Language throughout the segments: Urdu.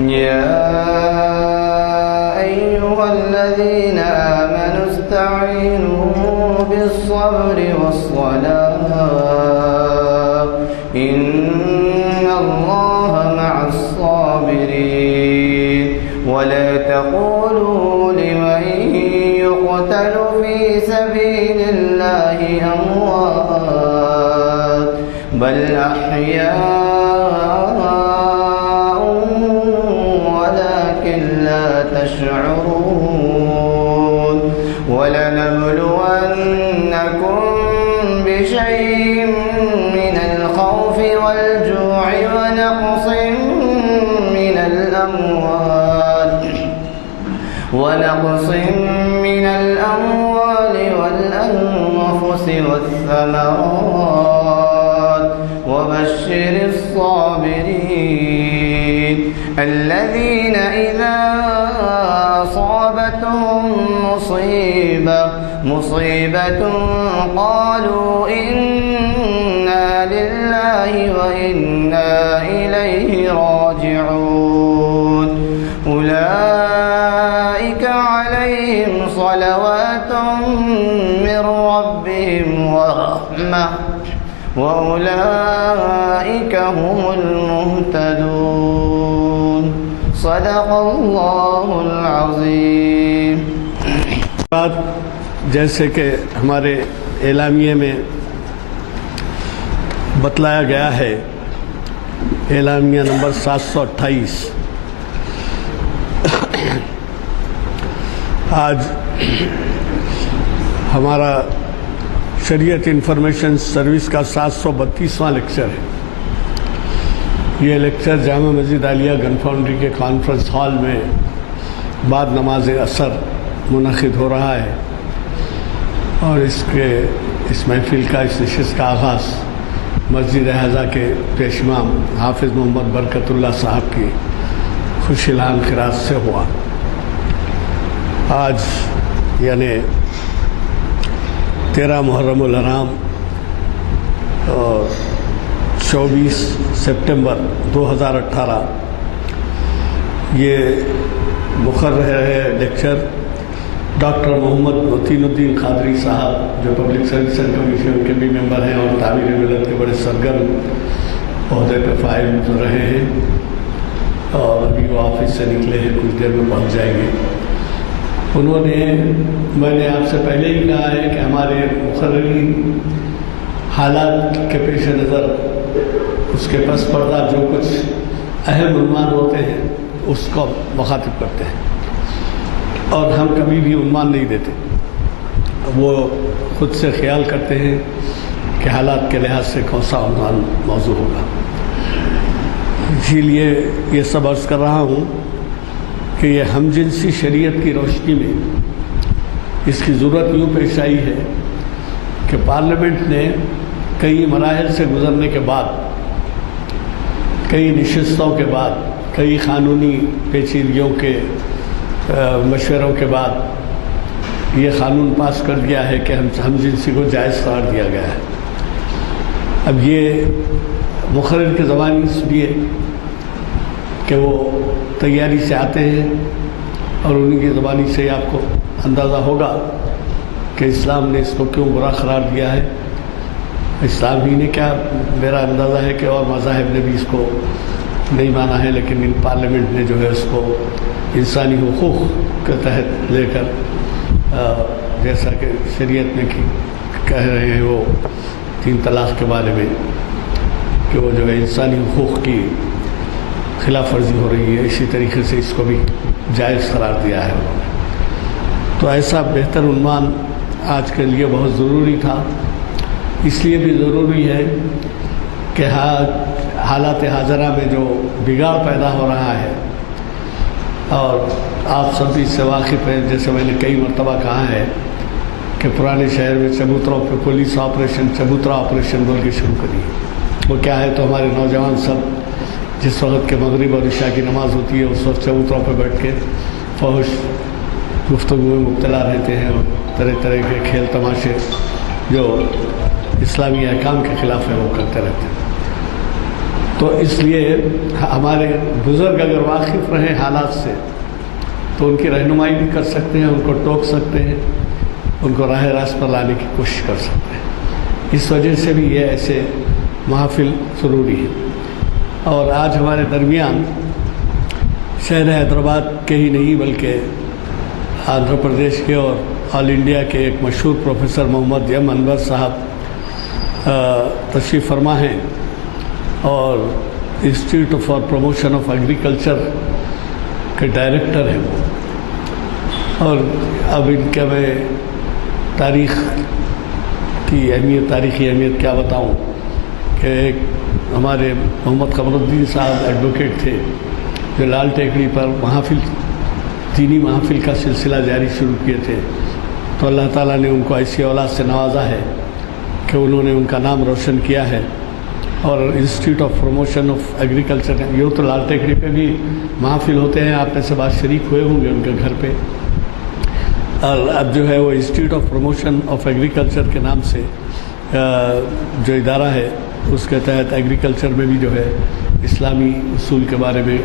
يا أيها الذين آمنوا استعينوا بالصبر والصلاة إن الله مع الصابرين ولا تقولوا لمن يقتل في سبيل الله أموات بل أحياء ولكن لا تشعرون ولنبلونكم بشيء من الخوف والجوع ونقص من الأموال والأنفس والثمرات وبشر الصابرين الذين إذا أصابتهم مصيبة قالوا إنا لله وإنا إليه راجعون أولئك عليهم صلوات من ربهم ورحمة وأولئك هم المهتدون صدق الله العظيم. جیسے کہ ہمارے اعلامیے میں بتلایا گیا ہے، اعلامیہ نمبر 728 آج ہمارا شریعت انفارمیشن سروس کا 732واں لیکچر ہے. یہ لیکچر جامع مسجد عالیہ گن فاؤنڈری کے کانفرنس ہال میں بعد نماز عصر منعقد ہو رہا ہے، اور اس محفل کا، اس نشست کا آغاز مسجد حضا کے پیش امام حافظ محمد برکت اللہ صاحب کی خوش الحان قرات سے ہوا. آج یعنی 13 محرم الحرام اور 24 سپٹمبر 2018 یہ مقرر ہے لیکچر ڈاکٹر محمد متین الدین قادری صاحب، جو پبلک سروس کمیشن کے بھی ممبر ہیں اور تعمیر ملت کے بڑے سرگرم عہدے پہ فائل رہے ہیں، اور ابھی وہ آفس سے نکلے ہیں، کچھ دیر میں پہنچ جائیں گے. انہوں نے، میں نے آپ سے پہلے ہی کہا ہے کہ ہمارے مقررین حالات کے پیش نظر اس کے پس پردہ جو کچھ اہم عنوان ہوتے ہیں اس کو مخاطب کرتے ہیں، اور ہم کبھی بھی عنوان نہیں دیتے. وہ خود سے خیال کرتے ہیں کہ حالات کے لحاظ سے کون سا عنوان موضوع ہوگا. اسی لیے یہ سب عرض کر رہا ہوں کہ یہ ہم جنسی شریعت کی روشنی میں اس کی ضرورت یوں پیش آئی ہے کہ پارلیمنٹ نے کئی مراحل سے گزرنے کے بعد، کئی نشستوں کے بعد، کئی قانونی پیچیدگیوں کے مشوروں کے بعد یہ قانون پاس کر دیا ہے کہ ہم جنسی کو جائز قرار دیا گیا ہے. اب یہ مقرر کی زبانی اس لیے کہ وہ تیاری سے آتے ہیں، اور ان کی زبانی سے آپ کو اندازہ ہوگا کہ اسلام نے اس کو کیوں برا قرار دیا ہے. اسلام ہی نے کیا، میرا اندازہ ہے کہ اور مذاہب نے بھی اس کو نہیں مانا ہے، لیکن ان پارلیمنٹ نے جو ہے اس کو انسانی حقوق کے تحت لے کر، جیسا کہ شریعت میں کہہ رہے ہیں وہ 3 طلاق کے بارے میں کہ وہ جو ہے انسانی حقوق کی خلاف ورزی ہو رہی ہے، اسی طریقے سے اس کو بھی جائز قرار دیا ہے انہوں نے. تو ایسا بہتر عنوان آج کے لیے بہت ضروری تھا. اس لیے بھی ضروری ہے کہ حالات حاضرہ میں جو بگاڑ پیدا ہو رہا ہے، اور آپ سب بھی اس سے واقف ہیں، جیسے میں نے کئی مرتبہ کہا ہے کہ پرانے شہر میں چبوتروں پہ پولیس آپریشن، چبوترا آپریشن بول کے شروع کری. وہ کیا ہے، تو ہمارے نوجوان سب جس وقت کے مغرب اور عشاء کی نماز ہوتی ہے اس وقت چبوتروں پہ بیٹھ کے فحش گفتگو میں مبتلا رہتے ہیں، اور طرح طرح کے کھیل تماشے جو اسلامی احکام کے خلاف ہے وہ کرتے رہتے ہیں. تو اس لیے ہمارے بزرگ اگر واقف رہیں حالات سے تو ان کی رہنمائی بھی کر سکتے ہیں، ان کو ٹوک سکتے ہیں، ان کو راہ راست پر لانے کی کوشش کر سکتے ہیں۔ اس وجہ سے بھی یہ ایسے محافل ضروری ہے۔ اور آج ہمارے درمیان شہر حیدرآباد کے ہی نہیں بلکہ آندھرا پردیش کے اور آل انڈیا کے ایک مشہور پروفیسر محمد ایم انور صاحب تشریف فرما ہیں، اور institute for promotion of agriculture کے ڈائریکٹر ہیں وہ۔ اور اب ان کے میں تاریخ کی اہمیت، تاریخی اہمیت کیا بتاؤں کہ ایک ہمارے محمد قمر الدین صاحب ایڈوکیٹ تھے جو لال ٹیکری پر محافل، دینی محافل کا سلسلہ جاری شروع کیے تھے، تو اللہ تعالیٰ نے ان کو ایسی اولاد سے نوازا ہے کہ انہوں نے ان کا نام روشن کیا ہے۔ اور institute of promotion of agriculture, یہ تو لال ٹیکری پہ بھی محافل ہوتے ہیں، آپ میں سے بات شریک ہوئے ہوں گے ان کے گھر پہ۔ اور اب جو ہے وہ institute of promotion of agriculture کے نام سے جو ادارہ ہے اس کے تحت ایگریکلچر میں بھی جو ہے اسلامی اصول کے بارے میں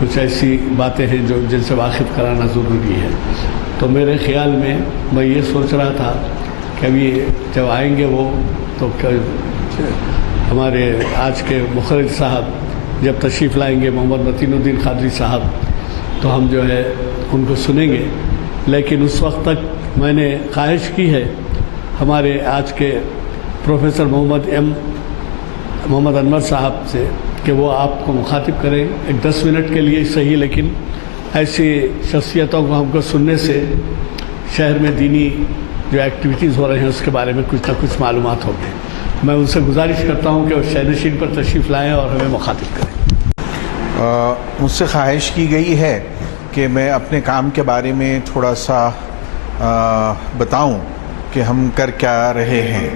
کچھ ایسی باتیں ہیں جو جن سے واقف کرانا ضروری ہے۔ تو میرے خیال میں یہ سوچ رہا تھا کہ ابھی جب آئیں گے وہ تو ہمارے آج کے مخرج صاحب جب تشریف لائیں گے محمد متین الدین قادری صاحب، تو ہم جو ہے ان کو سنیں گے، لیکن اس وقت تک میں نے خواہش کی ہے ہمارے آج کے پروفیسر محمد انور صاحب سے کہ وہ آپ کو مخاطب کریں، ایک 10 منٹ کے لیے صحیح، لیکن ایسی شخصیتوں کو ہم کو سننے سے شہر میں دینی جو ایکٹیویٹیز ہو رہے ہیں اس کے بارے میں کچھ نہ کچھ معلومات ہوگی۔ میں ان سے گزارش کرتا ہوں کہ وہ شہر نشین پر تشریف لائیں اور ہمیں مخاطب کریں۔ مجھ سے خواہش کی گئی ہے کہ میں اپنے کام کے بارے میں تھوڑا سا بتاؤں کہ ہم کر کیا رہے ہیں۔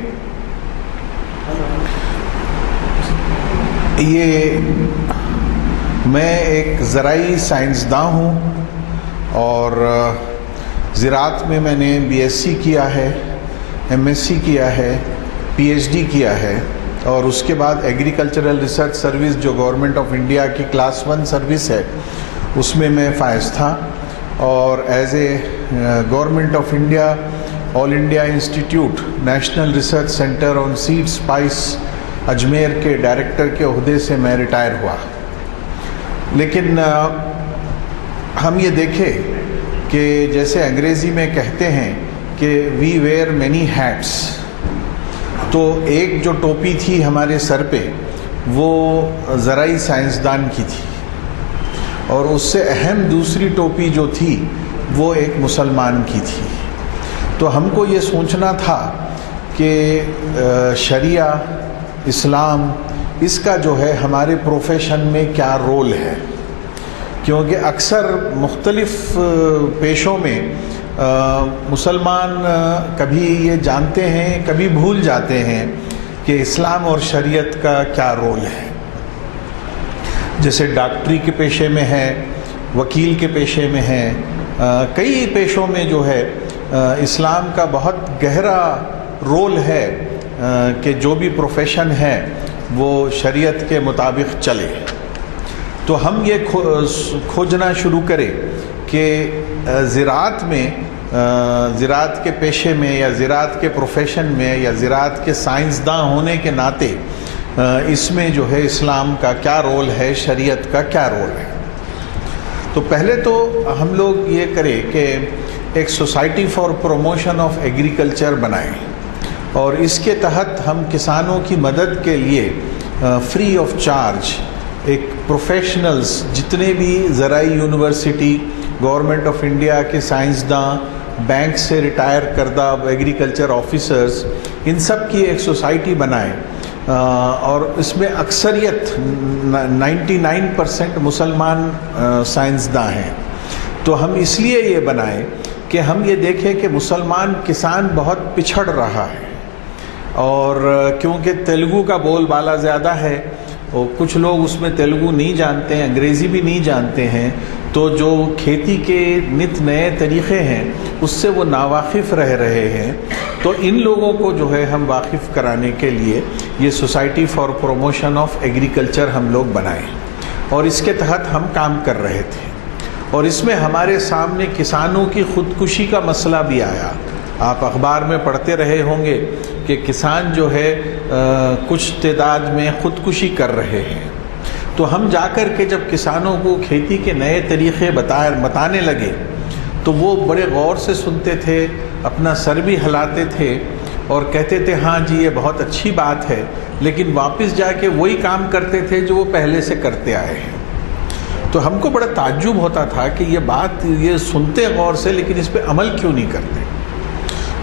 یہ میں ایک زرعی سائنسداں ہوں اور زراعت میں میں نے BSc کیا ہے، MSc کیا ہے، PhD کیا ہے، اور اس کے بعد ایگریکلچرل ریسرچ سروس جو گورنمنٹ آف انڈیا کی کلاس 1 سروس ہے اس میں میں فائز تھا، اور as a government of India all India institute national research centre on seed spice Ajmer کے ڈائریکٹر کے عہدے سے میں ریٹائر ہوا۔ لیکن ہم یہ دیکھیں کہ جیسے انگریزی میں کہتے ہیں کہ وی ویئر مینی ہیٹس، تو ایک جو ٹوپی تھی ہمارے سر پہ وہ زرعی سائنسدان کی تھی، اور اس سے اہم دوسری ٹوپی جو تھی وہ ایک مسلمان کی تھی۔ تو ہم کو یہ سوچنا تھا کہ شریعہ، اسلام، اس کا جو ہے ہمارے پروفیشن میں کیا رول ہے، کیونکہ اکثر مختلف پیشوں میں مسلمان کبھی یہ جانتے ہیں، کبھی بھول جاتے ہیں کہ اسلام اور شریعت کا کیا رول ہے۔ جیسے ڈاکٹری کے پیشے میں ہے، وکیل کے پیشے میں ہے، کئی پیشوں میں جو ہے اسلام کا بہت گہرا رول ہے کہ جو بھی پروفیشن ہے وہ شریعت کے مطابق چلے۔ تو ہم یہ کھوجنا شروع کریں کہ زراعت میں، زراعت کے پیشے میں یا زراعت کے پروفیشن میں یا زراعت کے سائنسداں ہونے کے ناطے اس میں جو ہے اسلام کا کیا رول ہے، شریعت کا کیا رول ہے۔ تو پہلے تو ہم لوگ یہ کریں کہ ایک society for promotion of agriculture بنائیں، اور اس کے تحت ہم کسانوں کی مدد کے لیے فری آف چارج ایک پروفیشنلز، جتنے بھی زرعی یونیورسٹی، گورنمنٹ آف انڈیا کے سائنسداں، بینک سے ریٹائر کردہ ایگریکلچر آفیسرز، ان سب کی ایک سوسائٹی بنائیں، اور اس میں اکثریت 99% مسلمان سائنسداں ہیں۔ تو ہم اس لیے یہ بنائیں کہ ہم یہ دیکھیں کہ مسلمان کسان بہت پچھڑ رہا ہے، اور کیونکہ تیلگو کا بول بالا زیادہ ہے، اور کچھ لوگ اس میں تیلگو نہیں جانتے ہیں، انگریزی بھی نہیں جانتے ہیں، تو جو کھیتی کے نت نئے طریقے ہیں اس سے وہ ناواقف رہ رہے ہیں۔ تو ان لوگوں کو جو ہے ہم واقف کرانے کے لیے یہ society for promotion of agriculture ہم لوگ بنائے اور اس کے تحت ہم کام کر رہے تھے، اور اس میں ہمارے سامنے کسانوں کی خودکشی کا مسئلہ بھی آیا۔ آپ اخبار میں پڑھتے رہے ہوں گے کہ کسان جو ہے کچھ تعداد میں خودکشی کر رہے ہیں۔ تو ہم جا کر کے جب کسانوں کو کھیتی کے نئے طریقے بتانے لگے تو وہ بڑے غور سے سنتے تھے، اپنا سر بھی ہلاتے تھے اور کہتے تھے ہاں جی یہ بہت اچھی بات ہے، لیکن واپس جا کے وہی کام کرتے تھے جو وہ پہلے سے کرتے آئے ہیں۔ تو ہم کو بڑا تعجب ہوتا تھا کہ یہ بات یہ سنتے غور سے لیکن اس پہ عمل کیوں نہیں کرتے۔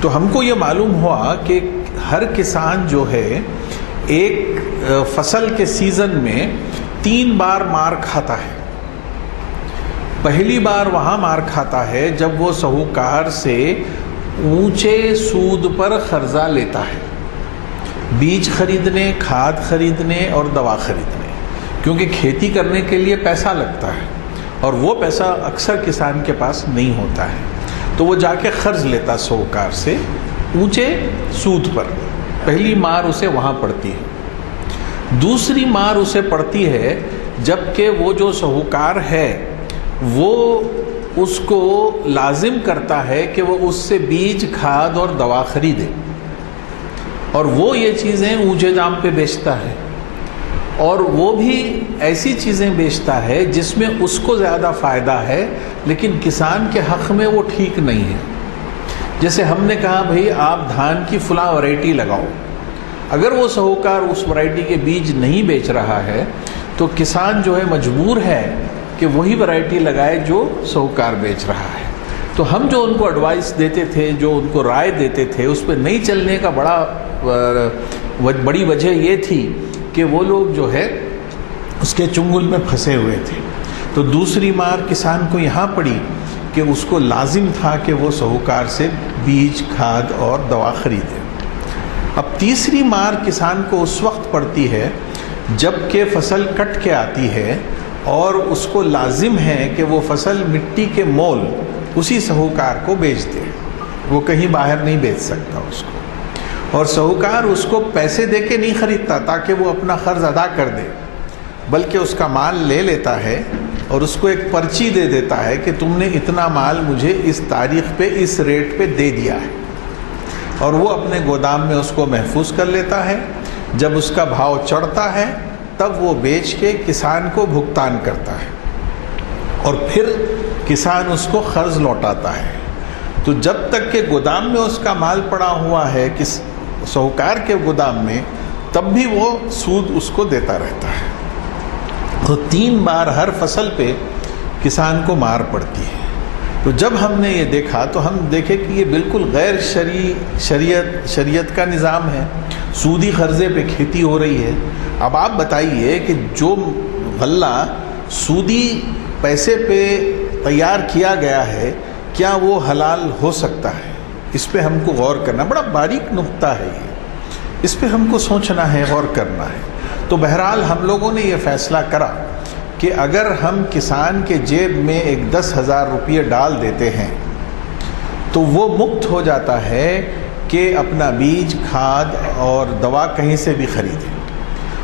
تو ہم کو یہ معلوم ہوا کہ ہر کسان جو ہے ایک فصل کے سیزن میں 3 بار مار کھاتا ہے۔ پہلی بار وہاں مار کھاتا ہے جب وہ ساہوکار سے اونچے سود پر قرضہ لیتا ہے، بیج خریدنے، کھاد خریدنے اور دوا خریدنے، کیونکہ کھیتی کرنے کے لیے پیسہ لگتا ہے اور وہ پیسہ اکثر کسان کے پاس نہیں ہوتا ہے، تو وہ جا کے قرض لیتا ساہوکار سے اونچے سود پر۔ پہلی مار اسے وہاں پڑتی ہے۔ دوسری مار اسے پڑتی ہے جب کہ وہ جو ساہوکار ہے وہ اس کو لازم کرتا ہے کہ وہ اس سے بیج، کھاد اور دوا خریدے، اور وہ یہ چیزیں اونچے دام پہ بیچتا ہے، اور وہ بھی ایسی چیزیں بیچتا ہے جس میں اس کو زیادہ فائدہ ہے لیکن کسان کے حق میں وہ ٹھیک نہیں ہے۔ جیسے ہم نے کہا بھئی آپ دھان کی فلاں ورائٹی لگاؤ، اگر وہ ساہوکار اس ورائٹی کے بیج نہیں بیچ رہا ہے تو کسان جو ہے مجبور ہے کہ وہی ورائٹی لگائے جو ساہوکار بیچ رہا ہے۔ تو ہم جو ان کو ایڈوائس دیتے تھے، جو ان کو رائے دیتے تھے، اس پہ نہیں چلنے کا بڑی وجہ یہ تھی کہ وہ لوگ جو ہے اس کے چنگل میں پھنسے ہوئے تھے۔ تو دوسری مار کسان کو یہاں پڑی کہ اس کو لازم تھا کہ وہ ساہوکار سے بیج، کھاد اور دوا خریدے۔ اب تیسری مار کسان کو اس وقت پڑتی ہے جب کہ فصل کٹ کے آتی ہے اور اس کو لازم ہے کہ وہ فصل مٹی کے مول اسی ساہوکار کو بیچ دے، وہ کہیں باہر نہیں بیچ سکتا اس کو، اور ساہوکار اس کو پیسے دے کے نہیں خریدتا تاکہ وہ اپنا قرض ادا کر دے، بلکہ اس کا مال لے لیتا ہے اور اس کو ایک پرچی دے دیتا ہے کہ تم نے اتنا مال مجھے اس تاریخ پہ اس ریٹ پہ دے دیا ہے، اور وہ اپنے گودام میں اس کو محفوظ کر لیتا ہے۔ جب اس کا بھاؤ چڑھتا ہے تب وہ بیچ کے کسان کو بھگتان کرتا ہے اور پھر کسان اس کو قرض لوٹاتا ہے۔ تو جب تک کہ گودام میں اس کا مال پڑا ہوا ہے ساہوکار کے گودام میں، تب بھی وہ سود اس کو دیتا رہتا ہے۔ تو 3 بار ہر فصل پہ کسان کو مار پڑتی ہے۔ تو جب ہم نے یہ دیکھا تو ہم دیکھے کہ یہ بالکل غیر شریعت کا نظام ہے، سودی قرضے پہ کھیتی ہو رہی ہے۔ اب آپ بتائیے کہ جو غلہ سودی پیسے پہ تیار کیا گیا ہے کیا وہ حلال ہو سکتا ہے؟ اس پہ ہم کو غور کرنا، بڑا باریک نقطہ ہے یہ، اس پہ ہم کو سوچنا ہے، غور کرنا ہے۔ تو بہرحال ہم لوگوں نے یہ فیصلہ کرا کہ اگر ہم کسان کے جیب میں ایک 10,000 روپیے ڈال دیتے ہیں تو وہ مکت ہو جاتا ہے کہ اپنا بیج، کھاد اور دوا کہیں سے بھی خریدے،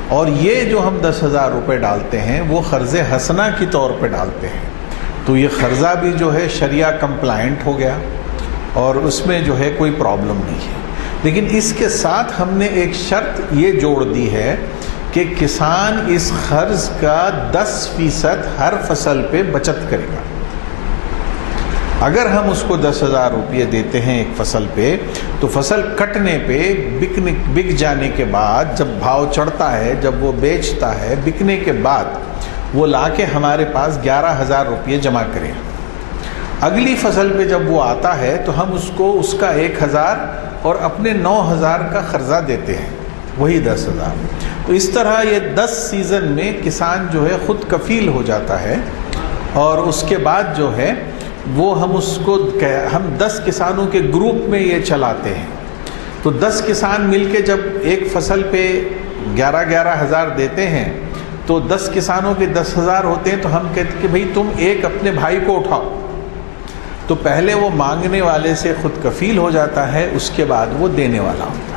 اور یہ جو ہم 10,000 روپے ڈالتے ہیں وہ قرض حسنہ کی طور پہ ڈالتے ہیں، تو یہ قرضہ بھی جو ہے شریعہ کمپلائنٹ ہو گیا اور اس میں جو ہے کوئی پرابلم نہیں ہے۔ لیکن اس کے ساتھ ہم نے ایک شرط یہ جوڑ دی ہے کہ کسان اس قرض کا 10% ہر فصل پہ بچت کرے گا۔ اگر ہم اس کو 10,000 روپیے دیتے ہیں ایک فصل پہ، تو فصل کٹنے پہ بک جانے کے بعد، جب بھاؤ چڑھتا ہے، جب وہ بیچتا ہے، بکنے کے بعد وہ لا کے ہمارے پاس 11,000 روپیے جمع کریں۔ اگلی فصل پہ جب وہ آتا ہے تو ہم اس کو اس کا 1,000 اور اپنے 9,000 کا قرضہ دیتے ہیں، وہی 10,000۔ تو اس طرح یہ 10 سیزن میں کسان جو ہے خود کفیل ہو جاتا ہے، اور اس کے بعد جو ہے وہ ہم 10 کسانوں کے گروپ میں یہ چلاتے ہیں۔ تو 10 کسان مل کے جب ایک فصل پہ 11,000 دیتے ہیں تو 10 کسانوں کے 10,000 ہوتے ہیں، تو ہم کہتے ہیں کہ بھئی تم ایک اپنے بھائی کو اٹھاؤ، تو پہلے وہ مانگنے والے سے خود کفیل ہو جاتا ہے، اس کے بعد وہ دینے والا ہوتا ہے۔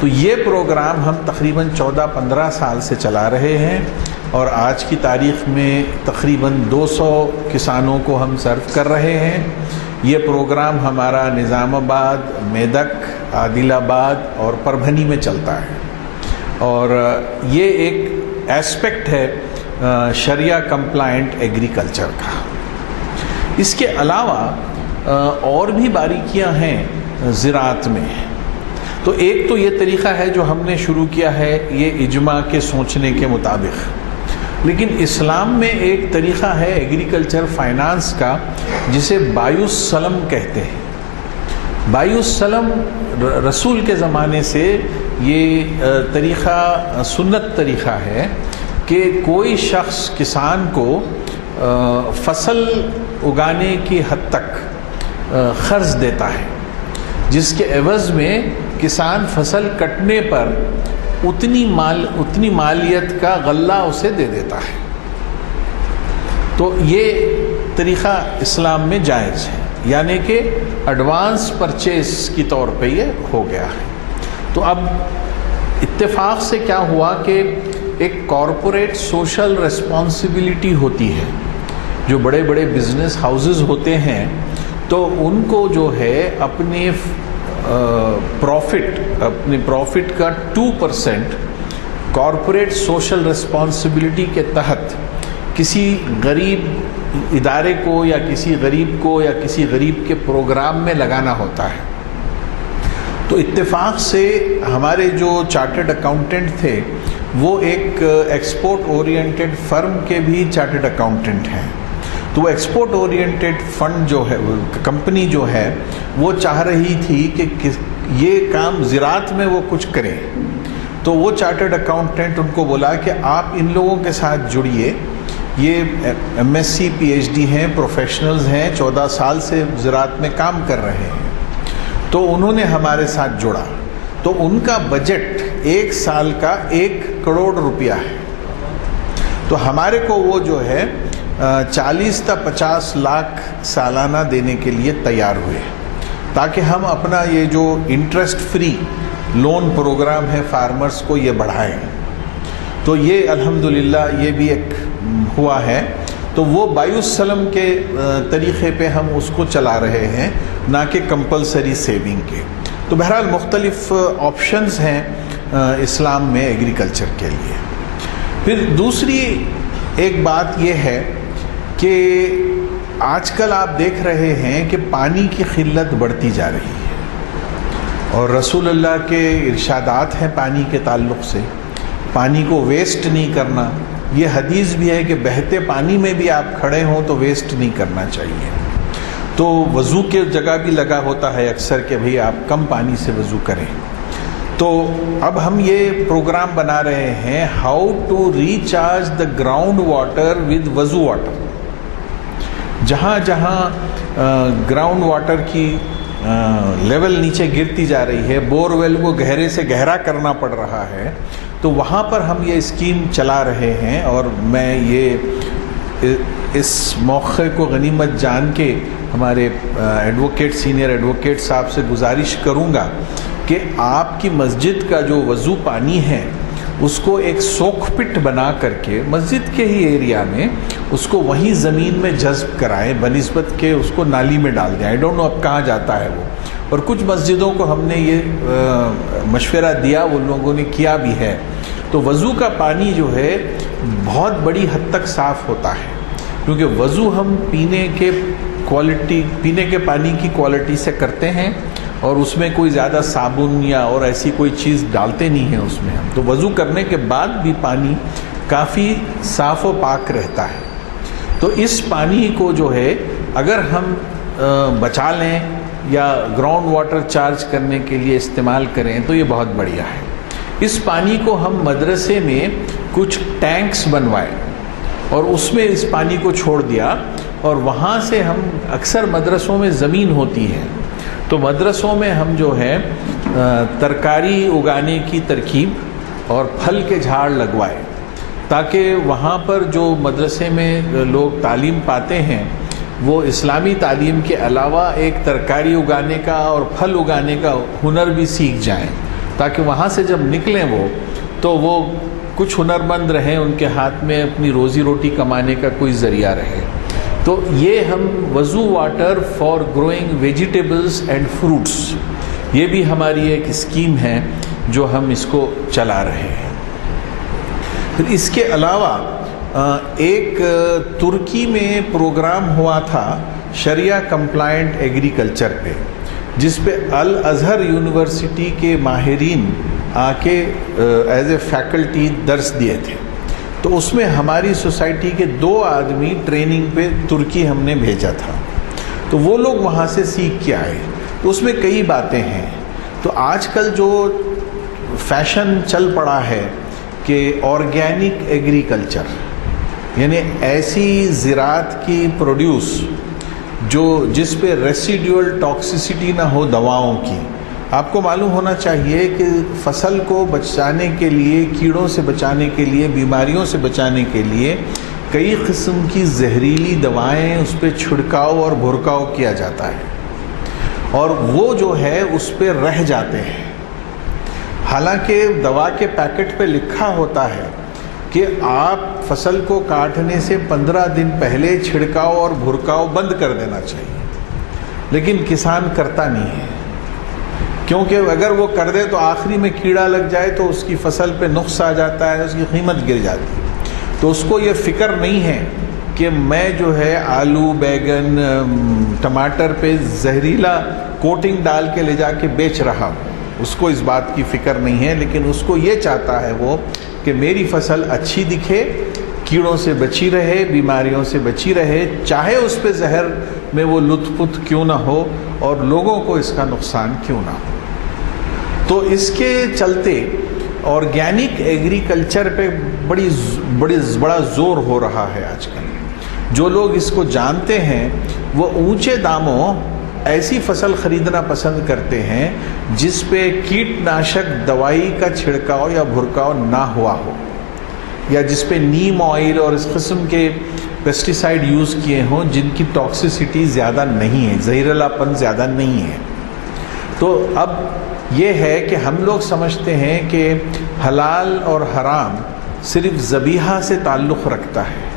تو یہ پروگرام ہم تقریباً 14-15 سال سے چلا رہے ہیں، اور آج کی تاریخ میں تقریباً 200 کسانوں کو ہم سرو کر رہے ہیں۔ یہ پروگرام ہمارا نظام آباد، میدک، عادل آباد اور پربھنی میں چلتا ہے، اور یہ ایک ایسپیکٹ ہے شریعہ کمپلائنٹ ایگریکلچر کا۔ اس کے علاوہ اور بھی باریکیاں ہیں زراعت میں۔ تو ایک تو یہ طریقہ ہے جو ہم نے شروع کیا ہے، یہ اجماع کے سوچنے کے مطابق، لیکن اسلام میں ایک طریقہ ہے ایگریکلچر فائنانس کا جسے بایع السلم کہتے ہیں۔ بایع السلم رسول کے زمانے سے یہ طریقہ سنت طریقہ ہے کہ کوئی شخص کسان کو فصل اگانے کی حد تک قرض دیتا ہے، جس کے عوض میں کسان فصل کٹنے پر اتنی مالیت کا غلہ اسے دے دیتا ہے۔ تو یہ طریقہ اسلام میں جائز ہے، یعنی کہ ایڈوانس پرچیز کی طور پہ یہ ہو گیا ہے۔ تو اب اتفاق سے کیا ہوا کہ ایک کارپوریٹ سوشل ریسپانسبلٹی ہوتی ہے، جو بڑے بڑے بزنس ہاؤسز ہوتے ہیں تو ان کو جو ہے اپنے پروفٹ کا 2% کارپوریٹ سوشل ریسپانسبلٹی کے تحت کسی غریب ادارے کو یا کسی غریب کے پروگرام میں لگانا ہوتا ہے۔ تو اتفاق سے ہمارے جو چارٹرڈ اکاؤنٹنٹ تھے وہ ایک ایکسپورٹ اورینٹڈ فرم کے بھی چارٹرڈ اکاؤنٹنٹ ہیں، تو وہ ایکسپورٹ اورینٹڈ فنڈ جو ہے، کمپنی جو ہے، وہ چاہ رہی تھی کہ یہ کام زراعت میں وہ کچھ کریں۔ تو وہ چارٹرڈ اکاؤنٹنٹ ان کو بولا کہ آپ ان لوگوں کے ساتھ جڑیے، یہ MSc PhD ہیں، پروفیشنلز ہیں، 14 سال سے زراعت میں کام کر رہے ہیں۔ تو انہوں نے ہمارے ساتھ جڑا، تو ان کا بجٹ 1 سال کا 1 کروڑ روپیہ ہے۔ تو ہمارے کو وہ جو ہے 40 تا 50 لاکھ سالانہ دینے کے لیے تیار ہوئے، تاکہ ہم اپنا یہ جو انٹرسٹ فری لون پروگرام ہے فارمرز کو یہ بڑھائیں۔ تو یہ الحمدللہ یہ بھی ایک ہوا ہے۔ تو وہ بایع السلم کے طریقے پہ ہم اس کو چلا رہے ہیں، نہ کہ کمپلسری سیونگ کے۔ تو بہرحال مختلف آپشنز ہیں اسلام میں ایگریکلچر کے لیے۔ پھر دوسری ایک بات یہ ہے کہ آج کل آپ دیکھ رہے ہیں کہ پانی کی قلت بڑھتی جا رہی ہے، اور رسول اللہ کے ارشادات ہیں پانی کے تعلق سے، پانی کو ویسٹ نہیں کرنا۔ یہ حدیث بھی ہے کہ بہتے پانی میں بھی آپ کھڑے ہوں تو ویسٹ نہیں کرنا چاہیے۔ تو وضو کے جگہ بھی لگا ہوتا ہے اکثر کہ بھئی آپ کم پانی سے وضو کریں۔ تو اب ہم یہ پروگرام بنا رہے ہیں، how to recharge the ground water with وضو واٹر۔ جہاں جہاں گراؤنڈ واٹر کی لیول نیچے گرتی جا رہی ہے، بور ویل کو گہرے سے گہرا کرنا پڑ رہا ہے، تو وہاں پر ہم یہ اسکیم چلا رہے ہیں۔ اور میں یہ اس موقع کو غنیمت جان کے ہمارے ایڈوکیٹ، سینئر ایڈوکیٹ صاحب سے گزارش کروں گا کہ آپ کی مسجد کا جو وضو پانی ہے اس کو ایک سوکھ پٹ بنا کر کے مسجد کے ہی ایریا میں اس کو وہیں زمین میں جذب کرائیں، بنسبت کے اس کو نالی میں ڈال دیں۔ آئی ڈونٹ نو اب کہاں جاتا ہے وہ، اور کچھ مسجدوں کو ہم نے یہ مشورہ دیا، وہ لوگوں نے کیا بھی ہے۔ تو وضو کا پانی جو ہے بہت بڑی حد تک صاف ہوتا ہے، کیونکہ وضو ہم پینے کے پانی کی کوالٹی سے کرتے ہیں، اور اس میں کوئی زیادہ صابن یا اور ایسی کوئی چیز ڈالتے نہیں ہیں اس میں ہم۔ تو وضو کرنے کے بعد بھی پانی کافی صاف و پاک رہتا ہے۔ تو اس پانی کو جو ہے اگر ہم بچا لیں یا گراؤنڈ واٹر چارج کرنے کے لیے استعمال کریں تو یہ بہت بڑھیا ہے۔ اس پانی کو ہم مدرسے میں کچھ ٹینکس بنوائے اور اس میں اس پانی کو چھوڑ دیا، اور وہاں سے ہم اکثر مدرسوں میں زمین ہوتی ہے، تو مدرسوں میں ہم جو ہے ترکاری اگانے کی ترکیب اور پھل کے جھاڑ لگوائے، تاکہ وہاں پر جو مدرسے میں لوگ تعلیم پاتے ہیں وہ اسلامی تعلیم کے علاوہ ایک ترکاری اگانے کا اور پھل اگانے کا ہنر بھی سیکھ جائیں، تاکہ وہاں سے جب نکلیں تو وہ کچھ ہنرمند رہیں، ان کے ہاتھ میں اپنی روزی روٹی کمانے کا کوئی ذریعہ رہے۔ تو یہ ہم وضو water for growing vegetables and fruits, یہ بھی ہماری ایک اسکیم ہے جو ہم اس کو چلا رہے ہیں۔ پھر اس کے علاوہ ایک ترکی میں پروگرام ہوا تھا شریعہ کمپلائنٹ ایگریکلچر پہ، جس پہ الازہر یونیورسٹی کے ماہرین آ کے ایز اے فیکلٹی درس دیے تھے۔ تو اس میں ہماری سوسائٹی کے 2 آدمی ٹریننگ پہ ترکی ہم نے بھیجا تھا، تو وہ لوگ وہاں سے سیکھ کے آئے۔ تو اس میں کئی باتیں ہیں۔ تو آج کل جو فیشن چل پڑا ہے کہ آرگینک ایگریکلچر، یعنی ایسی زراعت کی پروڈیوس جس پہ ریسیڈیول ٹاکسیسٹی نہ ہو دواؤں کی۔ آپ کو معلوم ہونا چاہیے کہ فصل کو بچانے کے لیے، کیڑوں سے بچانے کے لیے، بیماریوں سے بچانے کے لیے کئی قسم کی زہریلی دوائیں اس پہ چھڑکاؤ اور بھرکاؤ کیا جاتا ہے، اور وہ جو ہے اس پہ رہ جاتے ہیں۔ حالانکہ دوا کے پیکٹ پہ لکھا ہوتا ہے کہ آپ فصل کو کاٹنے سے 15 دن پہلے چھڑکاؤ اور بھرکاؤ بند کر دینا چاہیے، لیکن کسان کرتا نہیں ہے، کیونکہ اگر وہ کر دے تو آخری میں کیڑا لگ جائے تو اس کی فصل پہ نقص آ جاتا ہے، اس کی قیمت گر جاتی ہے۔ تو اس کو یہ فکر نہیں ہے کہ میں جو ہے آلو، بیگن، ٹماٹر پہ زہریلا کوٹنگ ڈال کے لے جا کے بیچ رہا ہوں، اس کو اس بات کی فکر نہیں ہے، لیکن اس کو یہ چاہتا ہے وہ کہ میری فصل اچھی دکھے، کیڑوں سے بچی رہے، بیماریوں سے بچی رہے، چاہے اس پہ زہر میں وہ لطف کیوں نہ ہو اور لوگوں کو اس کا نقصان کیوں نہ ہو۔ تو اس کے چلتے آرگینک ایگریکلچر پہ بڑا زور ہو رہا ہے آج کل۔ جو لوگ اس کو جانتے ہیں وہ اونچے داموں ایسی فصل خریدنا پسند کرتے ہیں جس پہ کیٹ ناشک دوائی کا چھڑکاؤ یا بھرکاؤ نہ ہوا ہو، یا جس پہ نیم آئل اور اس قسم کے پیسٹیسائڈ یوز کیے ہوں جن کی ٹاکسیسٹی زیادہ نہیں ہے، زہریلا پن زیادہ نہیں ہے۔ تو اب یہ ہے کہ ہم لوگ سمجھتے ہیں کہ حلال اور حرام صرف ذبیحہ سے تعلق رکھتا ہے۔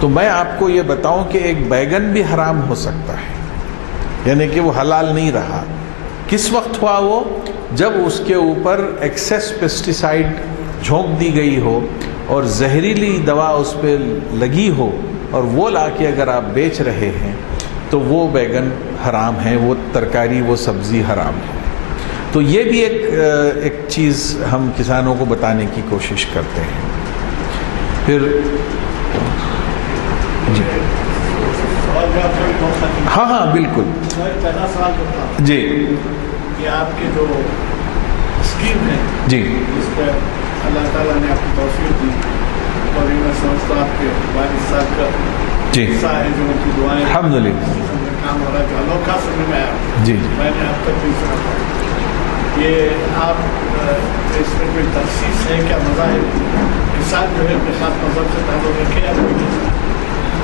تو میں آپ کو یہ بتاؤں کہ ایک بیگن بھی حرام ہو سکتا ہے، یعنی کہ وہ حلال نہیں رہا۔ کس وقت ہوا وہ؟ جب اس کے اوپر ایکسیس پیسٹیسائڈ جھونک دی گئی ہو اور زہریلی دوا اس پہ لگی ہو، اور وہ لا کے اگر آپ بیچ رہے ہیں تو وہ بیگن حرام ہے، وہ ترکاری، وہ سبزی حرام ہے۔ تو یہ بھی ایک چیز ہم کسانوں کو بتانے کی کوشش کرتے ہیں۔ پھر جی ہاں بالکل پہلا سوال جو تھا جی کہ آپ کے جو اسکیم ہے جی اس پہ اللہ تعالیٰ نے آپ کو توفیق دی، اور میں سمجھتا ہوں آپ کے والد صاحب کا جی حصہ ہے جو ان کی دعائیں الحمدللہ کام ہو رہا ہے، جو انوکھا سمجھ میں آیا۔ جی میں نے اب تک نہیں سنا یہ آپ اس میں کوئی تخصیص ہے کیا؟ مذاہب کسان جو ہے اپنے خاص مذہب سے تعلق رکھے یا کوئی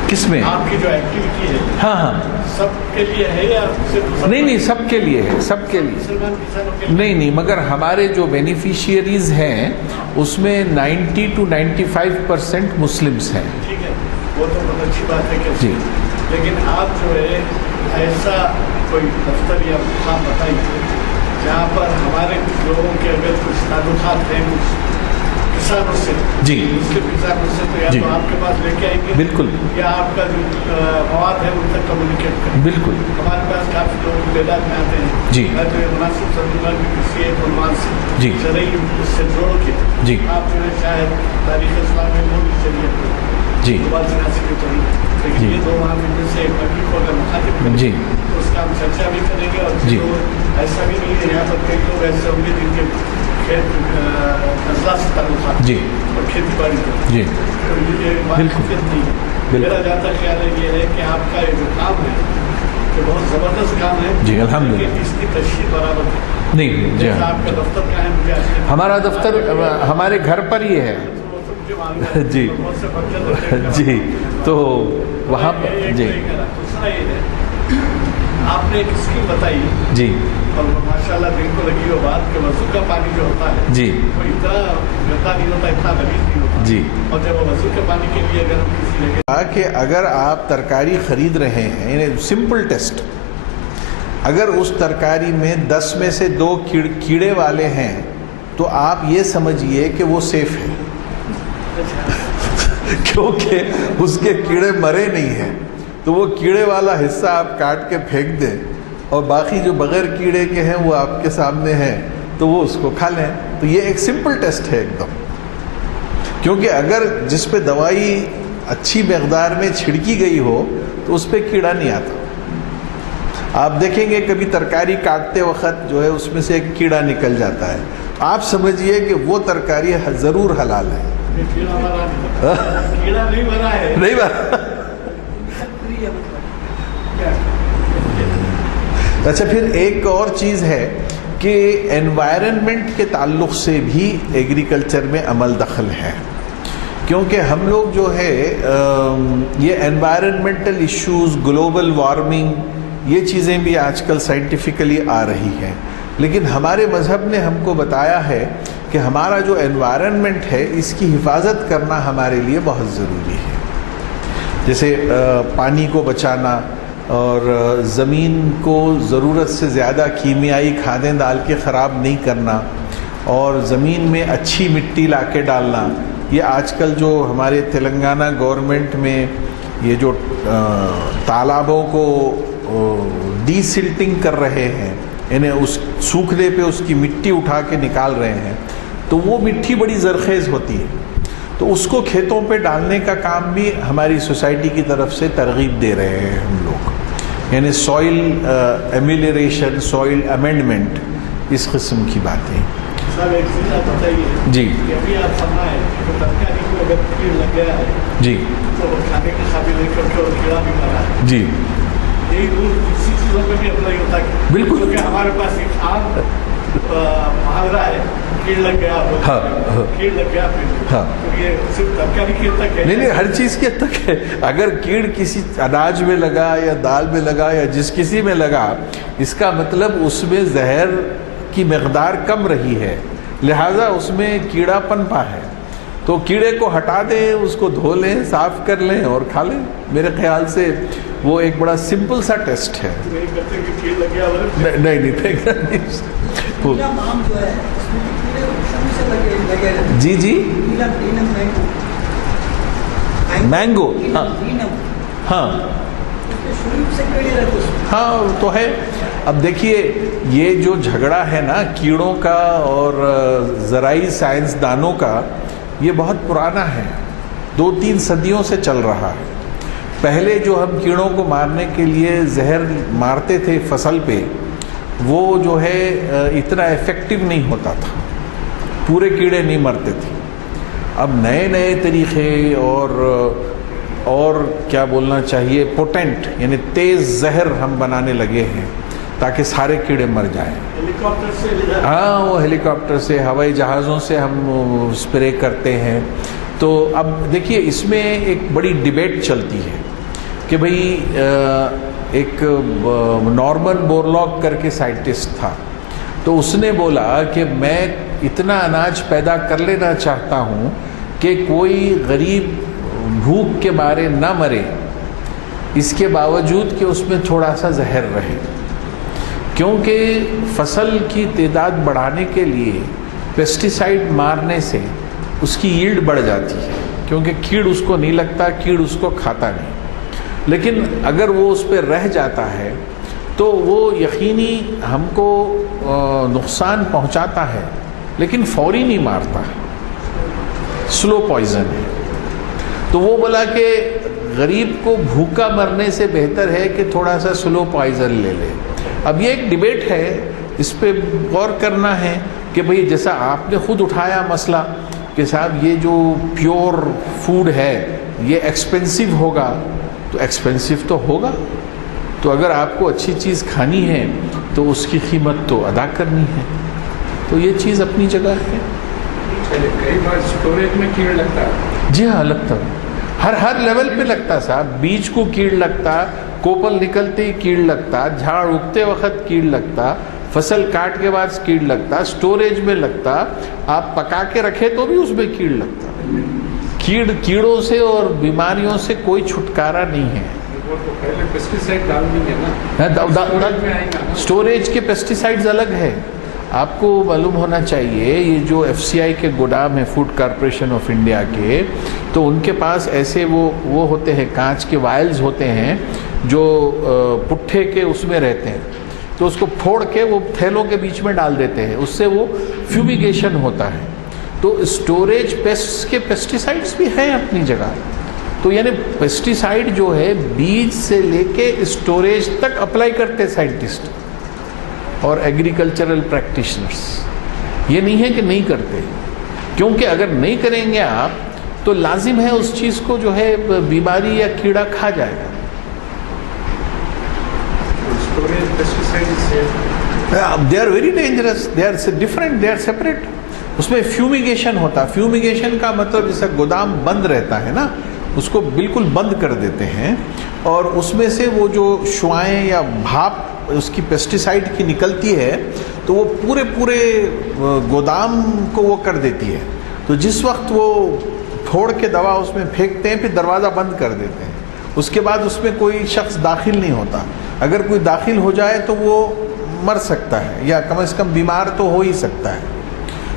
کس میں؟ آپ کی جو ایکٹیویٹی ہے ہاں سب کے لیے ہے یا صرف نہیں سب کے لیے ہے، سب کے لیے مسلمان کسانوں کے لیے؟ نہیں، مگر ہمارے جو بینیفیشیریز ہیں اس میں 90 to 95% مسلمس ہیں۔ ٹھیک ہے، وہ تو بہت اچھی بات ہے کہ جی لیکن آپ جو ہے ایسا کوئی دفتر یا مقام بتائیے جہاں پر ہمارے کچھ لوگوں کے اگر کچھ تعلقات ہیں کچھ کسانوں سے، جی مسلم کسانوں سے، تو یا جی تو آپ کے پاس لے کے آئیں گے بالکل یا آپ کا جو مواد ہے ان تک کمیونیکیٹ کریں۔ بالکل ہمارے پاس کافی لوگ تعداد میں آتے ہیں، جی میں تو یہ مناسب سمجھوں گا کہ کسی ایک عنوان سے جی شرعی اس سے جوڑ کے جی آپ جو ہے شاید تاریخ اسلام میں وہ بھی چلیے جی لیکن جی یہ دو وہاں میں سے ایک نبی کو اگر مخاطب کریں جی تو اس کا ہم چرچا بھی کریں گے، اور جی ایسا بھی نہیں ہے یہاں پر کئی لوگ ایسے ہوں گے جن کے کھیت اضلاع سے تعلقات جی اور کھیتی باڑی کریں، جی تو یہ بات بالکل نہیں ہے۔ بالکل میرا جہاں تک خیال ہے یہ ہے کہ آپ کا یہ جو کام ہے کہ بہت زبردست کام ہے جی الحمدللہ، لیکن اس کی تشریح برابر نہیں جی آپ کا دفتر کا ہے مجھے ہمارا دفتر ہمارے گھر پر ہی ہے۔ مجھے معلوم ہے جی بہت سے فنکشن ہوتے ہیں جی، تو وہاں پر جی دوسرا یہ ہے آپ نے ایک اسکیم بتائی جی اور ماشاءاللہ دل کو لگی وہ بات کہ وضو کا پانی جو ہوتا ہے جی وہ اتنا گندا نہیں ہوتا، اتنا غلیظ نہیں ہوتا جی اور جب وہ وضو کے پانی کے لیے اگر ہم کسی جگہ کہ اگر آپ ترکاری خرید رہے ہیں، یعنی سمپل ٹیسٹ، اگر اس ترکاری میں 10 میں سے 2 کیڑے والے ہیں تو آپ یہ سمجھیے کہ وہ سیف ہے کیونکہ اس کے کیڑے مرے نہیں ہیں، تو وہ کیڑے والا حصہ آپ کاٹ کے پھینک دیں اور باقی جو بغیر کیڑے کے ہیں وہ آپ کے سامنے ہیں تو وہ اس کو کھا لیں. تو یہ ایک سمپل ٹیسٹ ہے ایک دم، کیونکہ اگر جس پہ دوائی اچھی مقدار میں چھڑکی گئی ہو تو اس پہ کیڑا نہیں آتا. آپ دیکھیں گے کبھی ترکاری کاٹتے وقت جو ہے اس میں سے ایک کیڑا نکل جاتا ہے، آپ سمجھیے کہ وہ ترکاری ضرور حلال ہے. کیڑا مرا نہیں، کیڑا نہیں مرا ہے. نہیں بات. اچھا، پھر ایک اور چیز ہے کہ انوائرنمنٹ کے تعلق سے بھی ایگریکلچر میں عمل دخل ہے، کیونکہ ہم لوگ جو ہے یہ انوائرنمنٹل ایشوز، گلوبل وارمنگ، یہ چیزیں بھی آج کل سائنٹیفکلی آ رہی ہیں، لیکن ہمارے مذہب نے ہم کو بتایا ہے کہ ہمارا جو انوائرنمنٹ ہے اس کی حفاظت کرنا ہمارے لیے بہت ضروری ہے. جیسے پانی کو بچانا اور زمین کو ضرورت سے زیادہ کیمیائی کھادیں ڈال کے خراب نہیں کرنا اور زمین میں اچھی مٹی لا کے ڈالنا. یہ آج کل جو ہمارے تلنگانہ گورنمنٹ میں یہ جو تالابوں کو ڈی سلٹنگ کر رہے ہیں، یعنی اس سوکھنے پہ اس کی مٹی اٹھا کے نکال رہے ہیں، تو وہ مٹی بڑی زرخیز ہوتی ہے، تو اس کو کھیتوں پہ ڈالنے کا کام بھی ہماری سوسائٹی کی طرف سے ترغیب دے رہے ہیں ہم لوگ، یعنی سوئل ایمیلیریشن، سوئل امینڈمنٹ، اس قسم کی باتیں. صاحب ایک چیز آپ بتائیے جی کہ ابھی آپ فرمائیں کہ ترکاری کو اگر کیڑ لگ گیا ہے جی تو وہ کھانے کے قابل نہیں کرتے اور کیڑا بھی مرا ہے. جی یہی رول کسی چیزوں پہ بھی اپلائی ہوتا ہے. بالکل. کیونکہ ہمارے پاس ایک عام محاورہ ہے، کیڑ لگ گیا، کیڑ لگ گیا، ہاں. تو یہ صرف ترکاری کی حد تک ہے. نہیں، ہر چیز کی حد تک ہے. اگر کیڑ کسی اناج میں لگا یا دال میں لگا یا جس کسی میں لگا، اس کا مطلب اس میں زہر کی مقدار کم رہی ہے، لہٰذا اس میں کیڑا پنپا ہے. تو کیڑے کو ہٹا دیں، اس کو دھو لیں، صاف کر لیں اور کھا لیں. میرے خیال سے وہ ایک بڑا سمپل سا ٹیسٹ ہے. نہیں کرتے کہ کیڑ لگ گیا نہیں پھینکنا نہیں. جی جی مینگو، ہاں ہاں ہاں تو ہے. اب دیکھیے یہ جو جھگڑا ہے نا کیڑوں کا اور زرعی سائنسدانوں کا، یہ بہت پرانا ہے، 2-3 صدیوں سے چل رہا ہے. پہلے جو ہم کیڑوں کو مارنے کے لیے زہر مارتے تھے فصل پہ، وہ جو ہے اتنا ایفیکٹو نہیں ہوتا تھا، پورے کیڑے نہیں مرتے تھے. اب نئے نئے طریقے اور کیا بولنا چاہیے پوٹینٹ، یعنی تیز زہر ہم بنانے لگے ہیں تاکہ سارے کیڑے مر جائیں. ہیلی کاپٹر سے، ہاں وہ ہیلی کاپٹر سے، ہوائی جہازوں سے ہم اسپرے کرتے ہیں. تو اب دیکھیے اس میں ایک بڑی ڈیبیٹ چلتی ہے کہ بھئی ایک نارمن بورلاگ کر کے سائنٹسٹ تھا، تو اس نے بولا کہ میں اتنا اناج پیدا کر لینا چاہتا ہوں کہ کوئی غریب بھوک کے مارے نہ مرے، اس کے باوجود کہ اس میں تھوڑا سا زہر رہے. کیونکہ فصل کی تعداد بڑھانے کے لیے پیسٹیسائڈ مارنے سے اس کی ییلڈ بڑھ جاتی ہے، کیونکہ کیڑ اس کو نہیں لگتا، کیڑ اس کو کھاتا نہیں. لیکن اگر وہ اس پہ رہ جاتا ہے تو وہ یقینی ہم کو نقصان پہنچاتا ہے، لیکن فوری نہیں مارتا، سلو پوائزن ہے. تو وہ بولا کہ غریب کو بھوکا مرنے سے بہتر ہے کہ تھوڑا سا سلو پوائزن لے لے. اب یہ ایک ڈیبیٹ ہے، اس پہ غور کرنا ہے کہ بھئی جیسا آپ نے خود اٹھایا مسئلہ کہ صاحب یہ جو پیور فوڈ ہے یہ ایکسپینسو ہوگا، تو ایکسپینسو تو ہوگا، تو اگر آپ کو اچھی چیز کھانی ہے تو اس کی قیمت تو ادا کرنی ہے. تو یہ چیز اپنی جگہ ہے. کئی بار اسٹوریج میں کیڑ لگتا ہے. جی ہاں لگتا ہر لیول پہ لگتا صاحب. بیج کو کیڑ لگتا, کوپل نکلتے ہی کیڑ لگتا, جھاڑ اگتے وقت کیڑ لگتا, فصل کاٹ کے بعد کیڑ لگتا, اسٹوریج میں لگتا, آپ پکا کے رکھے تو بھی اس میں کیڑ لگتا. کیڑوں سے اور بیماریوں سے کوئی چھٹکارا نہیں ہے. وہ تو پہلے پیسٹیسائڈ ڈال دیں گے نا. اسٹوریج کے پیسٹیسائڈز الگ ہے. آپ کو معلوم ہونا چاہیے یہ جو ایف سی آئی کے گودام ہیں فوڈ کارپوریشن آف انڈیا کے, تو ان کے پاس ایسے وہ ہوتے ہیں کانچ کے وائلز ہوتے ہیں جو پٹھے کے اس میں رہتے ہیں, تو اس کو پھوڑ کے وہ تھیلوں کے بیچ میں ڈال دیتے ہیں, اس سے وہ فیومیگیشن ہوتا ہے. تو اسٹوریج پیسٹس کے پیسٹیسائڈس بھی ہیں اپنی جگہ. تو یعنی پیسٹیسائڈ جو ہے بیج سے لے کے اسٹوریج تک اپلائی کرتے سائنٹسٹ اور ایگریکلچرل پریکٹیشنرس. یہ نہیں ہے کہ نہیں کرتے, کیونکہ اگر نہیں کریں گے آپ تو لازم ہے اس چیز کو جو ہے بیماری یا کیڑا کھا جائے گا. They are very dangerous. They are different. They are separate. اس میں فیومیگیشن ہوتا. فیومیگیشن کا مطلب جیسا گودام بند رہتا ہے نا, اس کو بالکل بند کر دیتے ہیں اور اس میں سے وہ جو شعائیں یا بھاپ اس کی پیسٹیسائڈ کی نکلتی ہے تو وہ پورے گودام کو وہ کر دیتی ہے. تو جس وقت وہ پھوڑ کے دوا اس میں پھینکتے ہیں پھر دروازہ بند کر دیتے ہیں. اس کے بعد اس میں کوئی شخص داخل نہیں ہوتا. اگر کوئی داخل ہو جائے تو وہ مر سکتا ہے یا کم از کم بیمار تو ہو ہی سکتا ہے.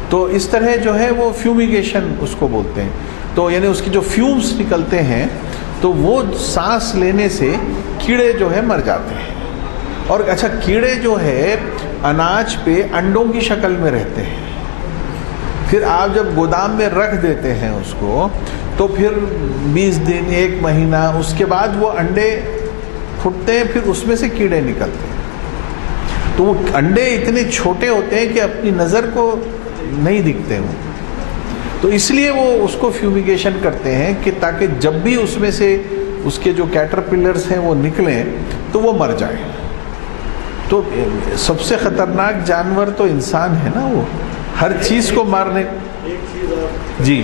تو اس طرح جو ہے وہ فیومیگیشن اس کو بولتے ہیں. تو یعنی اس کی جو فیومز نکلتے ہیں تو وہ سانس لینے سے کیڑے جو ہے مر جاتے ہیں. اور اچھا کیڑے جو ہے اناج پہ انڈوں کی شکل میں رہتے ہیں. پھر آپ جب گودام میں رکھ دیتے ہیں اس کو تو پھر 20 دن 1 مہینہ اس کے بعد وہ انڈے پھٹتے ہیں, پھر اس میں سے کیڑے نکلتے ہیں. تو وہ انڈے اتنے چھوٹے ہوتے ہیں کہ اپنی نظر کو نہیں دکھتے وہ. تو اس لیے وہ اس کو فیومیگیشن کرتے ہیں کہ تاکہ جب بھی اس میں سے اس کے جو کیٹرپلرز ہیں وہ نکلیں تو وہ مر جائیں. تو سب سے خطرناک جانور تو انسان ہے نا, وہ ہر چیز کو مارنے. ایک چیز اور جی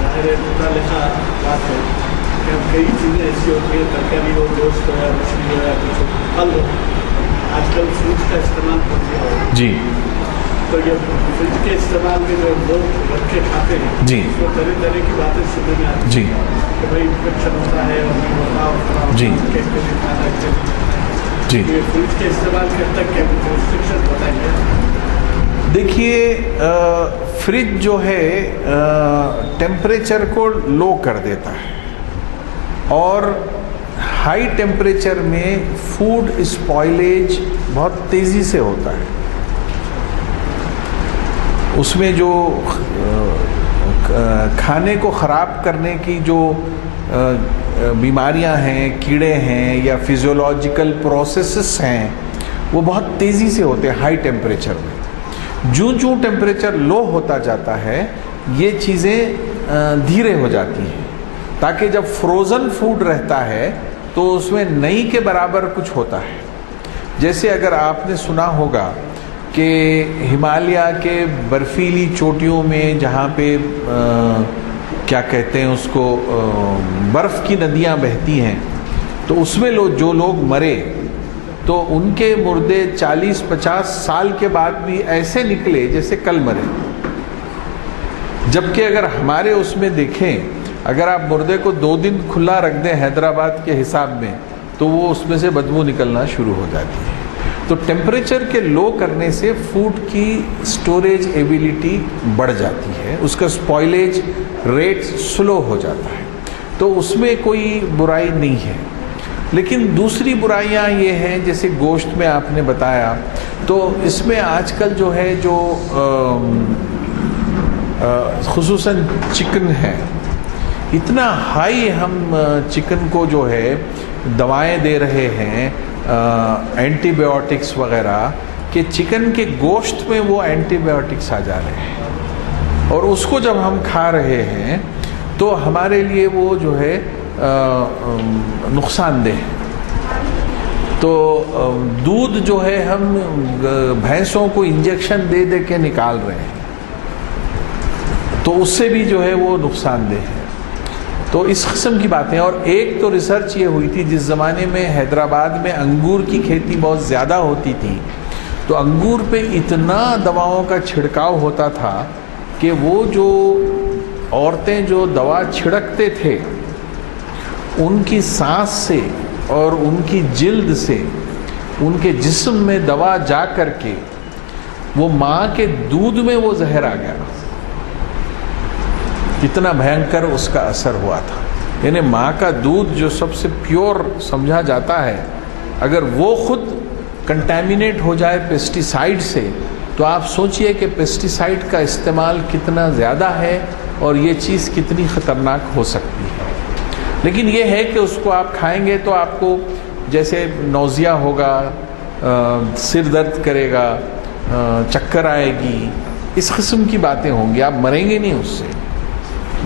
ظاہر متعلقہ بات ہے کہ ہم کئی چیزیں ایسی ہوتی ہیں, ترکاری ہو, گوشت ہو یا مچھلی ہو یا کچھ پھل ہو, آج کل فروٹ کا استعمال کرتے ہیں. جی تو یہ فریج کے استعمال میں جو لوگ رکھ کے کھاتے ہیں جی اس میں طرح طرح کی باتیں سننے میں آتی جی ہیں کہ بھائی انفیکشن ہوتا ہے اور نہیں ہوتا اور جی جی. یہ فریج کے استعمال کے تک کے ریسٹرکشن بتائیں گے. دیکھیے فریج جو ہے ٹیمپریچر کو لو کر دیتا ہے اور ہائی ٹیمپریچر میں فوڈ اسپوائلیج بہت تیزی سے ہوتا ہے. اس میں جو کھانے کو خراب کرنے کی جو بیماریاں ہیں, کیڑے ہیں یا فزیولوجیکل پروسیسز ہیں وہ بہت تیزی سے ہوتے ہیں ہائی ٹیمپریچر میں. جوں ٹیمپریچر لو ہوتا جاتا ہے یہ چیزیں دھیرے ہو جاتی ہیں, تاکہ جب فروزن فوڈ رہتا ہے تو اس میں نئی کے برابر کچھ ہوتا ہے. جیسے اگر آپ نے سنا ہوگا کہ ہمالیہ کے برفیلی چوٹیوں میں جہاں پہ کیا کہتے ہیں اس کو برف کی ندیاں بہتی ہیں, تو اس میں جو لوگ مرے تو ان کے مردے 40-50 سال کے بعد بھی ایسے نکلے جیسے کل مرے. جبکہ اگر ہمارے اس میں دیکھیں, اگر آپ مردے کو 2 دن کھلا رکھ دیں حیدرآباد کے حساب میں تو وہ اس میں سے بدبو نکلنا شروع ہو جاتی ہے. تو ٹیمپریچر کے لو کرنے سے فوڈ کی سٹوریج ایبیلٹی بڑھ جاتی ہے, اس کا سپوائلیج ریٹ سلو ہو جاتا ہے. تو اس میں کوئی برائی نہیں ہے. لیکن دوسری برائیاں یہ ہیں جیسے گوشت میں آپ نے بتایا, تو اس میں آج کل جو ہے جو خصوصاً چکن ہے, اتنا ہائی ہم چکن کو جو ہے دوائیں دے رہے ہیں اینٹی بایوٹکس وغیرہ کہ چکن کے گوشت میں وہ اینٹی بایوٹکس آ جا رہے ہیں, اور اس کو جب ہم کھا رہے ہیں تو ہمارے لیے وہ جو ہے نقصان دہ. تو دودھ جو ہے ہم بھینسوں کو انجیکشن دے دے کے نکال رہے ہیں, تو اس سے بھی جو ہے وہ نقصان دہ ہے. تو اس قسم کی باتیں. اور ایک تو ریسرچ یہ ہوئی تھی جس زمانے میں حیدرآباد میں انگور کی کھیتی بہت زیادہ ہوتی تھی تو انگور پہ اتنا دواؤں کا چھڑکاؤ ہوتا تھا کہ وہ جو عورتیں جو دوا چھڑکتے تھے ان کی سانس سے اور ان کی جلد سے ان کے جسم میں دوا جا کر کے وہ ماں کے دودھ میں وہ زہر آ گیا. اتنا بھینکر اس کا اثر ہوا تھا. یعنی ماں کا دودھ جو سب سے پیور سمجھا جاتا ہے اگر وہ خود کنٹامینیٹ ہو جائے پیسٹی سائیڈ سے تو آپ سوچئے کہ پیسٹی سائیڈ کا استعمال کتنا زیادہ ہے اور یہ چیز کتنی خطرناک ہو سکتی ہے. لیکن یہ ہے کہ اس کو آپ کھائیں گے تو آپ کو جیسے نوزیا ہوگا, سر درد کرے گا, چکر آئے گی, اس قسم کی باتیں ہوں گی, آپ مریں گے نہیں اس سے.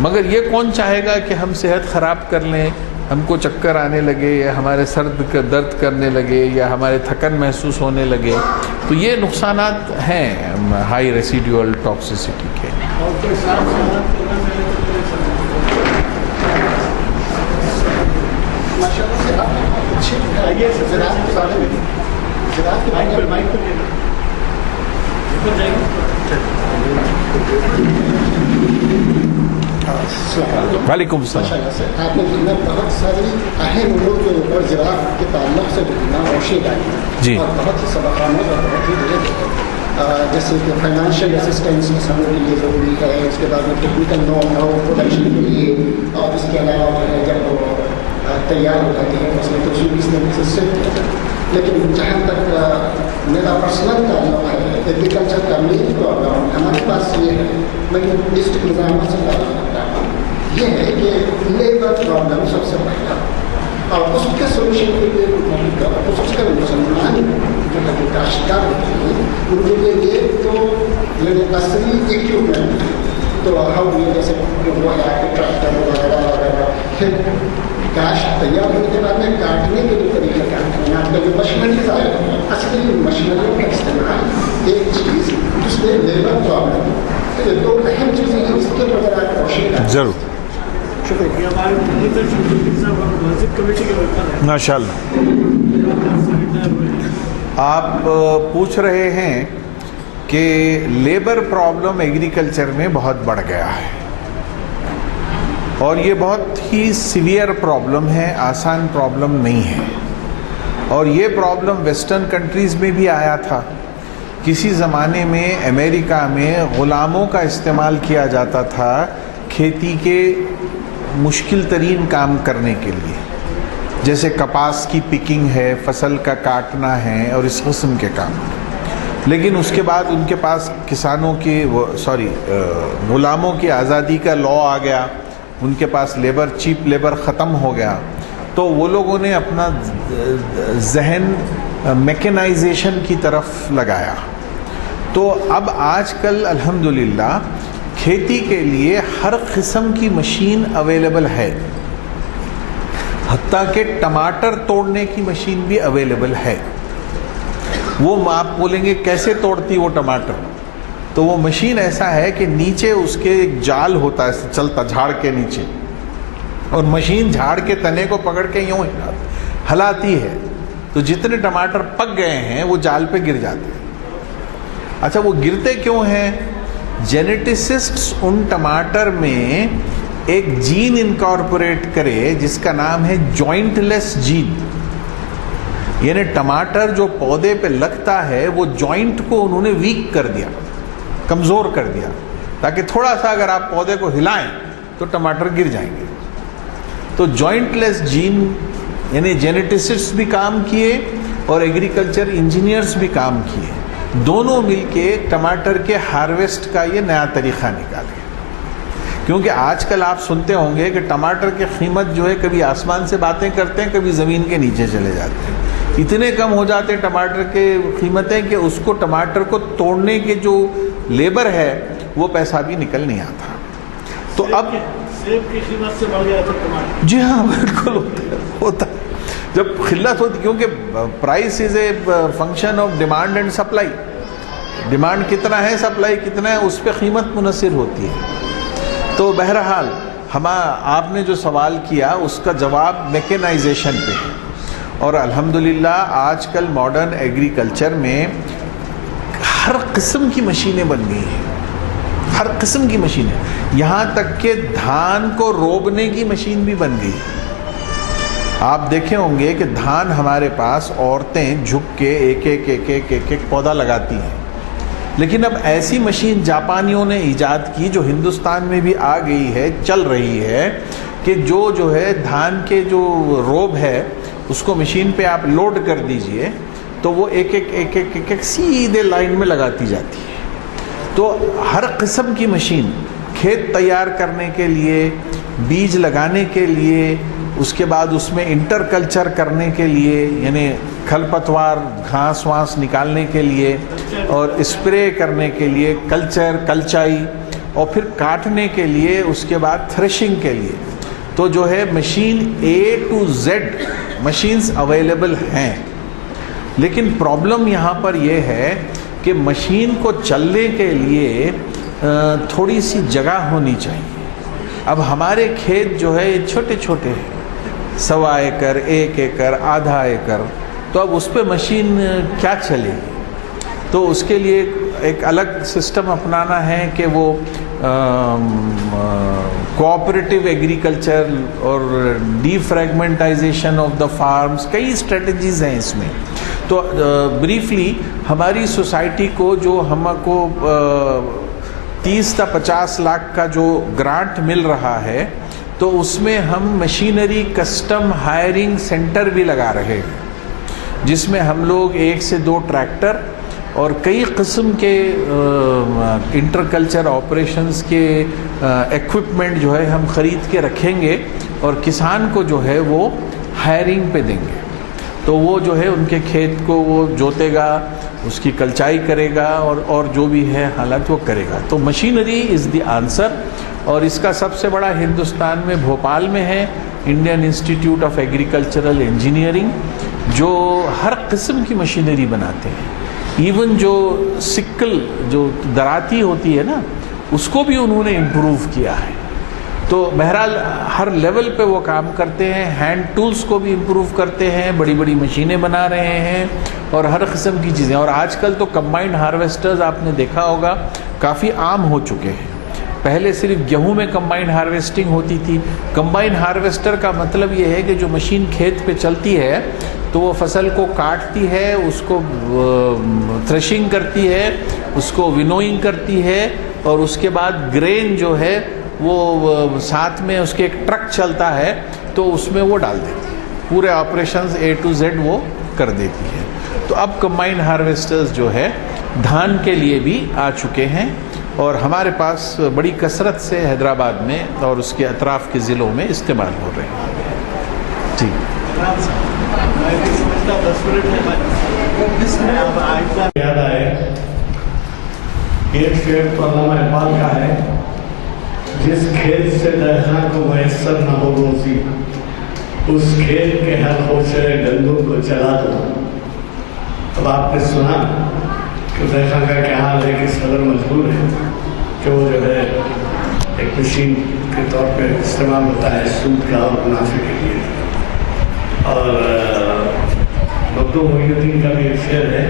مگر یہ کون چاہے گا کہ ہم صحت خراب کر لیں, ہم کو چکر آنے لگے یا ہمارے سر درد کرنے لگے یا ہمارے تھکن محسوس ہونے لگے. تو یہ نقصانات ہیں ہائی ریسیڈیول ٹاکسیسٹی کے. وعلیکم السلام. آپ نے بہت ساری اہم امور کے اوپر زراعت کے تعلق سے جو ہے نا روشنی ڈالی جی, اور بہت ہی سبقانہ اور بہت ہی جیسے کہ فائنانشیل اسسٹنس کسانوں کے لیے ضروری ہے, اس کے بعد میں ٹیکنیکل نو ہاؤ پروڈکشن کے لیے, اور اس کے علاوہ جو ہے جب وہ تیار ہو جاتی ہے فصلیں تو اسی اس طریقے سے صرف کیا جاتا ہے. لیکن جہاں تک میرا پرسنل تعلق ہے ایگریکلچر کا مین پرابلم ہمارے پاس یہ ہے, میں ڈسٹرکٹ نظام سے تعلق رکھتا ہوں, یہ ہے کہ لیبر پرابلم سب سے پہلا, اور اس کے سولوشن کے لیے اس کا مسلمان جو ہے کاشتکار ہوتے ہیں ان کے لیے یہ تو اصلی اکوپمنٹ تو ہم یہ جیسے وہ ہے ٹریکٹر وغیرہ وغیرہ, پھر کاشت تیار ہونے کے بعد میں کاٹنے کے لیے طریقہ کار کرنا, آپ کا جو مشینریز آئے ہیں اصلی مشینریوں کا استعمال ایک چیز جس میں لیبر پرابلم دو اہم چیزیں ہیں اس کے بغیر آپ روشنی ڈالیں. ضرور. شکریہ. ماشاء اللہ. آپ پوچھ رہے ہیں کہ لیبر پرابلم ایگریکلچر میں بہت بڑھ گیا ہے اور یہ بہت ہی سیویئر پرابلم ہے, آسان پرابلم نہیں ہے. اور یہ پرابلم ویسٹرن کنٹریز میں بھی آیا تھا. کسی زمانے میں امریکہ میں غلاموں کا استعمال کیا جاتا تھا کھیتی کے مشکل ترین کام کرنے کے لیے, جیسے کپاس کی پکنگ ہے, فصل کا کاٹنا ہے اور اس قسم کے کام. لیکن اس کے بعد ان کے پاس کسانوں کی غلاموں کی آزادی کا لاء آ گیا, ان کے پاس لیبر, چیپ لیبر ختم ہو گیا, تو وہ لوگوں نے اپنا ذہن میکنائزیشن کی طرف لگایا. تو اب آج کل الحمدللہ کھیتی کے لیے ہر قسم کی مشین اویلیبل ہے, حتیٰ کہ ٹماٹر توڑنے کی مشین بھی اویلیبل ہے. وہ آپ بولیں گے کیسے توڑتی وہ ٹماٹر, تو وہ مشین ایسا ہے کہ نیچے اس کے ایک جال ہوتا ہے چلتا جھاڑ کے نیچے, اور مشین جھاڑ کے تنے کو پکڑ کے یوں ہلاتی ہے, تو جتنے ٹماٹر پک گئے ہیں وہ جال پہ گر جاتے ہیں. اچھا وہ گرتے کیوں ہیں؟ جینیٹسسٹس ان ٹماٹر میں ایک جین انکارپوریٹ کرے جس کا نام ہے جوائنٹ لیس جین. یعنی ٹماٹر جو پودے پہ لگتا ہے وہ جوائنٹ کو انہوں نے ویک کر دیا, کمزور کر دیا, تاکہ تھوڑا سا اگر آپ پودے کو ہلائیں تو ٹماٹر گر جائیں گے. تو جوائنٹ لیس جین یعنی جینیٹسٹس بھی کام کیے اور ایگریکلچر انجینئرز بھی کام کیے, دونوں مل کے ٹماٹر کے ہارویسٹ کا یہ نیا طریقہ نکالے. کیونکہ آج کل آپ سنتے ہوں گے کہ ٹماٹر کی قیمت جو ہے کبھی آسمان سے باتیں کرتے ہیں, کبھی زمین کے نیچے چلے جاتے ہیں. اتنے کم ہو جاتے ہیں ٹماٹر کے قیمتیں کہ اس کو ٹماٹر کو توڑنے کے جو لیبر ہے وہ پیسہ بھی نکل نہیں آتا. تو اب سیب کی قیمت سے بڑھ گیا تھا ٹماٹر. جی ہاں بالکل ہوتا ہے جب قلت ہوتی, کیونکہ price is a function of demand and supply. Demand کتنا ہے, سپلائی کتنا ہے, اس پہ قیمت منحصر ہوتی ہے. تو بہرحال آپ نے جو سوال کیا اس کا جواب میکینائزیشن پہ ہے، اور الحمدللہ آج کل ماڈرن ایگریکلچر میں ہر قسم کی مشینیں بن گئی ہیں، ہر قسم کی مشینیں، یہاں تک کہ دھان کو روبنے کی مشین بھی بن گئی۔ آپ دیکھے ہوں گے کہ دھان ہمارے پاس عورتیں جھک کے ایک ایک پودا لگاتی ہیں، لیکن اب ایسی مشین جاپانیوں نے ایجاد کی جو ہندوستان میں بھی آ گئی ہے، چل رہی ہے، کہ جو ہے دھان کے جو روب ہے اس کو مشین پہ آپ لوڈ کر دیجئے تو وہ ایک ایک سیدھے لائن میں لگاتی جاتی ہے۔ تو ہر قسم کی مشین، کھیت تیار کرنے کے لیے، بیج لگانے کے لیے، اس کے بعد اس میں انٹر کلچر کرنے کے لیے، یعنی کھل پتوار گھاس واس نکالنے کے لیے، اور اسپرے کرنے کے لیے، کلچائی، اور پھر کاٹنے کے لیے، اس کے بعد تھریشنگ کے لیے، تو جو ہے machine A to Z machines available ہیں۔ لیکن پرابلم یہاں پر یہ ہے کہ مشین کو چلنے کے لیے تھوڑی سی جگہ ہونی چاہیے۔ اب ہمارے کھیت جو ہے چھوٹے چھوٹے ہیں، 1.25 ایکڑ، 1 ایکڑ، آدھا ایکڑ، تو اب اس پہ مشین کیا چلے گی؟ تو اس کے لیے ایک الگ سسٹم اپنانا ہے کہ وہ کوآپریٹیو ایگریکلچر اور ڈی فریگمنٹائزیشن آف دا فارمز، کئی اسٹریٹجیز ہیں اس میں۔ تو بریفلی ہماری سوسائٹی کو جو ہم کو 30 تا 50 لاکھ کا جو گرانٹ مل رہا ہے، تو اس میں ہم مشینری کسٹم ہائرنگ سینٹر بھی لگا رہے ہیں، جس میں ہم لوگ 1 سے 2 ٹریکٹر اور کئی قسم کے انٹر کلچر آپریشنز کے ایکوپمنٹ جو ہے ہم خرید کے رکھیں گے، اور کسان کو جو ہے وہ ہائرنگ پہ دیں گے، تو وہ جو ہے ان کے کھیت کو وہ جوتے گا، اس کی کلچائی کرے گا، اور جو بھی ہے حالت وہ کرے گا۔ تو مشینری از دی آنسر، اور اس کا سب سے بڑا ہندوستان میں بھوپال میں ہے Indian institute of agricultural engineering, جو ہر قسم کی مشینری بناتے ہیں، ایون جو سکل جو دراتی ہوتی ہے نا، اس کو بھی انہوں نے امپروو کیا ہے۔ تو بہرحال ہر لیول پہ وہ کام کرتے ہیں، ہینڈ ٹولز کو بھی امپروو کرتے ہیں، بڑی بڑی مشینیں بنا رہے ہیں، اور ہر قسم کی چیزیں۔ اور آج کل تو کمبائنڈ ہارویسٹرز آپ نے دیکھا ہوگا کافی عام ہو چکے ہیں۔ پہلے صرف گیہوں میں کمبائنڈ ہارویسٹنگ ہوتی تھی۔ کمبائنڈ ہارویسٹر کا مطلب یہ ہے کہ جو مشین کھیت پہ چلتی ہے تو وہ فصل کو کاٹتی ہے، اس کو تھریشنگ کرتی ہے، اس کو ونوئنگ کرتی ہے، اور اس کے بعد گرین جو ہے وہ ساتھ میں اس کے ایک ٹرک چلتا ہے تو اس میں وہ ڈال دیتی ہے، پورے آپریشنز A to Z وہ کر دیتی ہے۔ تو اب کمبائنڈ ہارویسٹرز جو ہے دھان کے لیے بھی آ چکے ہیں، اور ہمارے پاس بڑی کثرت سے حیدرآباد میں اور اس کے اطراف کے ضلعوں میں استعمال ہو رہے ہیں۔ جی یاد آئے ایک شعر تو علامہ اقبال کا ہے، جس کھیت سے دہقان کو میسر نہ ہو روزی، اس کھیت کے ہر خوشے گندم کو چلا دو۔ اب آپ نے سنا کہ دہقان کا کیا حال ہے، کس قدر مجبور ہے کہ وہ جو ہے ایک مشین کے طور پہ استعمال ہوتا ہے سود کا اور منافع کے لیے۔ اور مخدوم محی الدین کا بھی ایک شعر ہے،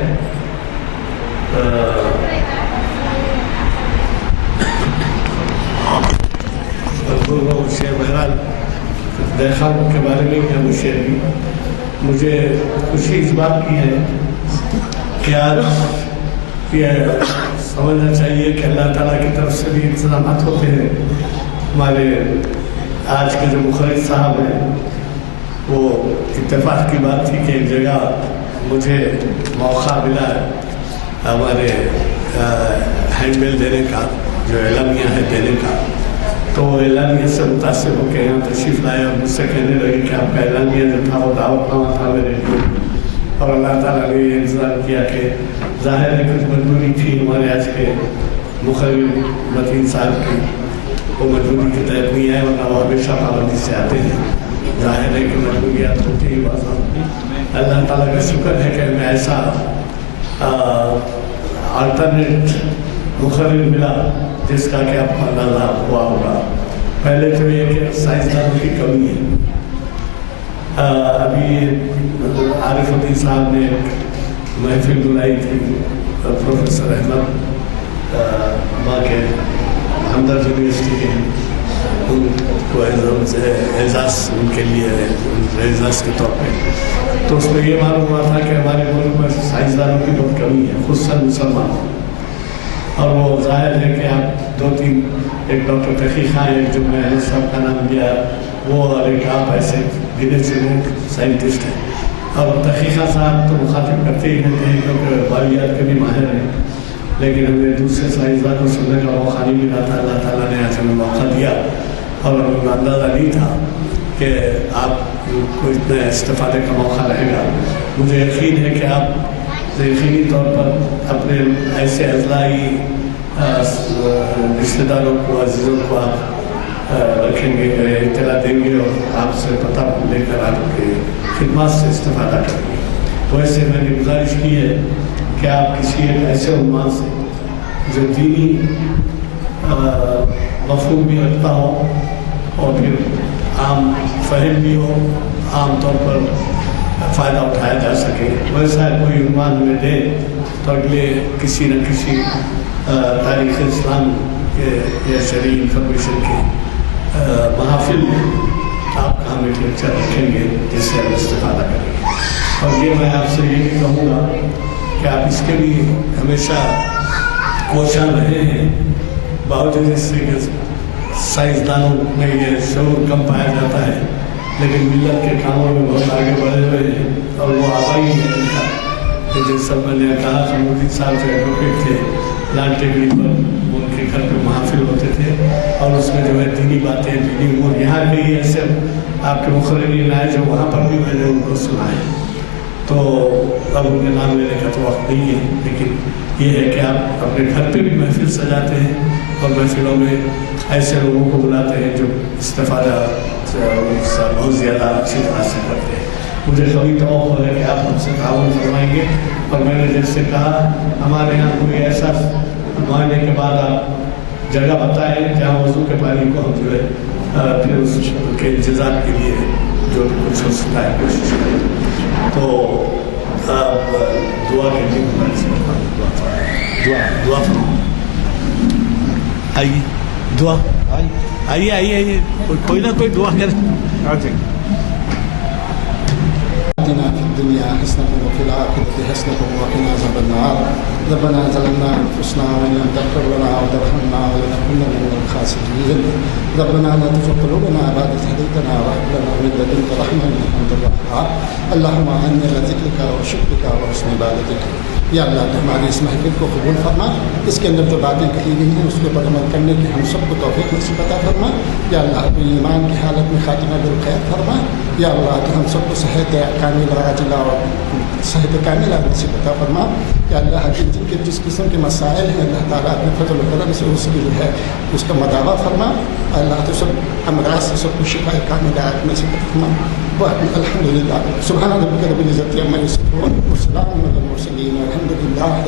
بہرحال دہقان کے بارے میں ہے وہ شعر بھی۔ مجھے خوشی اس بات کی ہے کہ آج یہ سمجھنا چاہیے کہ اللہ تعالیٰ کی طرف سے بھی انتظامات ہوتے ہیں۔ ہمارے آج کے جو مخرج صاحب ہیں، وہ اتفاق کی بات تھی کہ ایک جگہ مجھے موقع ملا ہمارے ہینڈ بل دینے کا، جو اعلامیہ ہے دینے کا، تو اعلامیہ سے متاثر ہو کے یہاں تشریف لائے اور مجھ سے کہنے لگے کہ آپ کا اعلامیہ جو تھا وہ دعوت نامہ تھا میرے لیے، اور اللہ تعالیٰ نے یہ انتظام کیا کہ ظاہر ہے کچھ مجبوری تھی ہمارے آج کے مخرج متین صاحب کی، وہ مجبوری کے تحت نہیں ہے، ورنہ وہ ہمیشہ پابندی سے آتے ہیں۔ ظاہر ہے کہ مجبوریات ہوتی ہی بازار۔ اللہ تعالیٰ کا شکر ہے کہ ہمیں ایسا آلٹرنیٹ مخرج ملا جس کا کہ آپ کو اندازہ ہوا ہوگا. پہلے تو یہ کہ سائنسدانوں کی کمی ہے. ابھی عارف الدین صاحب نے ایک محفل بلائی تھی پروفیسر احمد ماں کے ہمدرد یونیورسٹی کے, ان کو اعزاز ان کے لیے اعزاز کے طور پہ. تو اس میں یہ معلوم ہوا تھا کہ ہمارے ملک میں سائنسدانوں کی بہت کمی ہے, خصوصاً مسلمان. اور وہ ظاہر ہے کہ آپ 2-3 ایک ڈاکٹر تقی خان ایک جو میں نے صاحب کا نام لیا, وہ اور ایک آپ ایسے گنے چنے سائنٹسٹ ہیں. اور تحقیقہ صاحب تو مخاطب کرتے ہی رہتے ہیں کیونکہ بالیات کے بھی ماہر ہیں, لیکن ہمیں دوسرے سائنسدانوں سننے کا موقع نہیں ملا تھا. اللہ تعالیٰ نے ایسے میں موقع دیا اور ہمیں اندازہ نہیں تھا کہ آپ کو اتنے استفادے کا موقع رہے گا. مجھے یقین ہے کہ آپ یقینی طور پر اپنے ایسے اضلاعی رشتے داروں کو, عزیزوں کو آپ رکھیں گے, اطلاع دیں گے اور آپ سے پتہ لے کر آپ کے خدمات سے استفادہ کریں گے. تو ایسے میں نے گزارش کی ہے کہ آپ کسی ایک ایسے عنوان سے جو دینی مفہوم بھی رکھتا ہو اور پھر عام فہم بھی ہو, عام طور پر فائدہ اٹھایا جا سکے, ویسا کوئی عنوان میں دے تو اگلے کسی نہ کسی تاریخ اسلام کے یا شرعی انفارمیشن کے محافل میں آپ کا ہم ایک لیکچر رکھیں گے جس سے ہم استفادہ کریں گے. اور یہ میں آپ سے یہ بھی کہوں گا کہ آپ اس کے بھی ہمیشہ کوشاں رہے ہیں, باوجود اس سے کہ سائنسدانوں میں یہ شعور کم پایا جاتا ہے, لیکن ملت کے کاموں میں بہت آگے بڑھے ہوئے ہیں. اور وہ آبائی ہے ان کا کہ جس سب میں نے کہا خمودین صاحب جو ایڈوکیٹ تھے لال ٹیبل پر, ان کے گھر پہ محافل ہوتے تھے اور اس میں جو ہے دینی باتیں, دینی امور, یہاں کے ہی ایسے آپ کے مقررین آئے جو وہاں پر بھی میں نے ان کو سنا ہے. تو اب ان کے نام لینے کا تو وقت نہیں ہے, لیکن یہ ہے کہ آپ اپنے گھر پہ بھی محفل سجاتے ہیں اور محفلوں میں ایسے لوگوں کو بلاتے ہیں جو استفادہ بہت زیادہ اچھی طرح سے کرتے ہیں. مجھے کبھی توقع ہے کہ آپ ہم سے تعاون فرمائیں گے. اور میں نے جیسے کہا ہمارے یہاں کوئی ایسا معائنے کے بعد آپ جگہ بتائیں جہاں وضو کے پانی کو ہم جو ہے پھر اس کے انتظام کے لیے جو کچھ ہو سکتا ہے کوشش کریں. تو دعا کے لیے دعا آئیے, دعا آئیے آئیے آئیے, کوئی نہ کوئی دعا کریں. آتنا في الدنيا حسنة وفي الآخرة حسنة وقنا عذاب النار. ربنا ظلمنا أنفسنا وإن لم تغفر لنا وترحمنا لنكونن من الخاسرين. ربنا لا تزغ قلوبنا بعد إذ هديتنا وهب لنا من لدنك رحمة إنك أنت الوهاب. اللهم أعني على ذكرك وشكرك وحسن عبادتك. یا اللہ تو ہماری اس محفل کو قبول فرما, اس کے اندر جو باتیں کہی گئی ہیں اس کے اوپر عمل کرنے کی ہم سب کو توفیق نصیب عطا فرما. یا اللہ تو ایمان کی حالت میں خاتمہ بالخیر فرما. یا اللہ تو ہم سب کو صحت کاملہ عاجلہ اور صحت کاملہ نصیب عطا فرما. یا اللہ جن کے جس قسم کے مسائل ہیں اللہ تعالیٰ اپنے فضل و کرم سے اس کی جو ہے اس کا مداوع فرما. اللہ تو سب امراض سے سب کو شفا کاملہ نصیب عطا فرما. الحمد للہ سبحان ربک رب العزت عما یصفون وسلام علی المرسلین والحمد للہ.